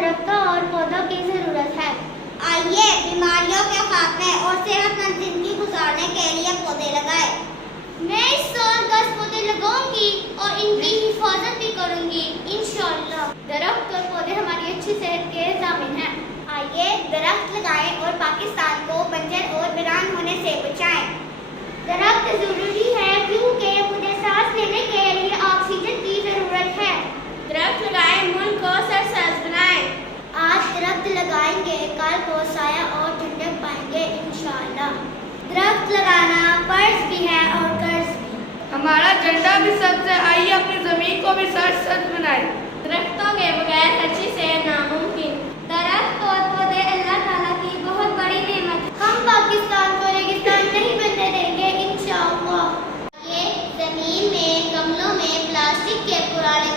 درختوں اور پودوں کی ضرورت ہے۔ آئیے بیماریوں کے خاتمے اور صحت مند زندگی گزارنے کے لیے پودے لگائیں۔ میں اس سال 10 پودے لگاؤں گی اور ان کی حفاظت بھی کروں گی انشاءاللہ۔ درخت اور پودے ہماری اچھی صحت کے ضامن ہیں۔ آئیے درخت لگائیں اور پاکستان کو بنجر اور ویران ہونے سے بچائیں۔ درخت ضروری ہے کیونکہ مجھے سانس لینے کے لیے آکسیجن کی ضرورت ہے۔ درخت لگائیں، ملک کو سرسبز بنائیں۔ آج درخت لگائیں گے، کل کو سایہ اور ٹھنڈک پائیں گے انشاءاللہ۔ درخت لگانا فرض بھی ہے اور قرض بھی۔ ہمارا جھنڈا بھی سبز ہے، آئیے اپنی زمین کو بھی سرسبز بنائیں۔ درختوں کے بغیر ہرچیز سے ناممکن۔ درخت اور پودے اللہ تعالیٰ کی بہت بڑی نعمت۔ ہم پاکستان کو ریگستان نہیں بننے دیں گے انشاءاللہ۔ یہ زمین میں گملوں میں پلاسٹک کے پرانے